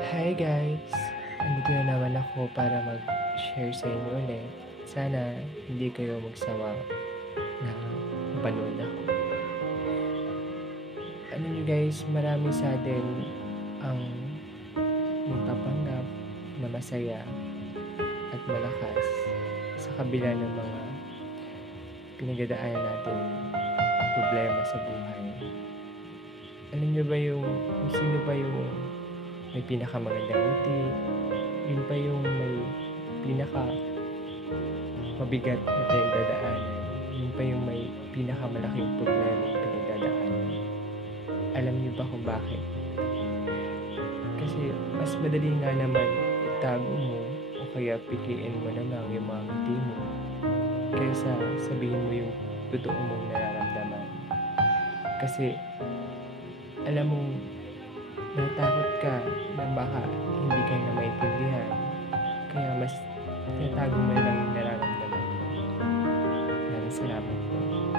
Hi guys! Andito na naman ako para mag-share sa inyo ulit. Sana hindi kayo magsawa na mapanood ako. Alam niyo guys, marami sa atin ang nagpapanggap na masaya at malakas sa kabila ng mga pinagdadaanan nating problema sa buhay. Alam niyo ba yung sino ba yung may pinakamagandang ngiti, yun pa yung may pinaka mabigat na pinagdadaanan, yun pa yung may pinakamalaking problema na pinagdadaanan. Alam niyo ba kung bakit? Kasi mas madali nga naman itago mo o kaya piliin mo na lang yung mga ngiti mo kaysa sabihin mo yung totoo mong nararamdaman. Kasi alam mong natakot ka na baka hindi ka na maintindihan kaya mas tinatago mo na lang yung nararamdaman mo. Maraming salamat po.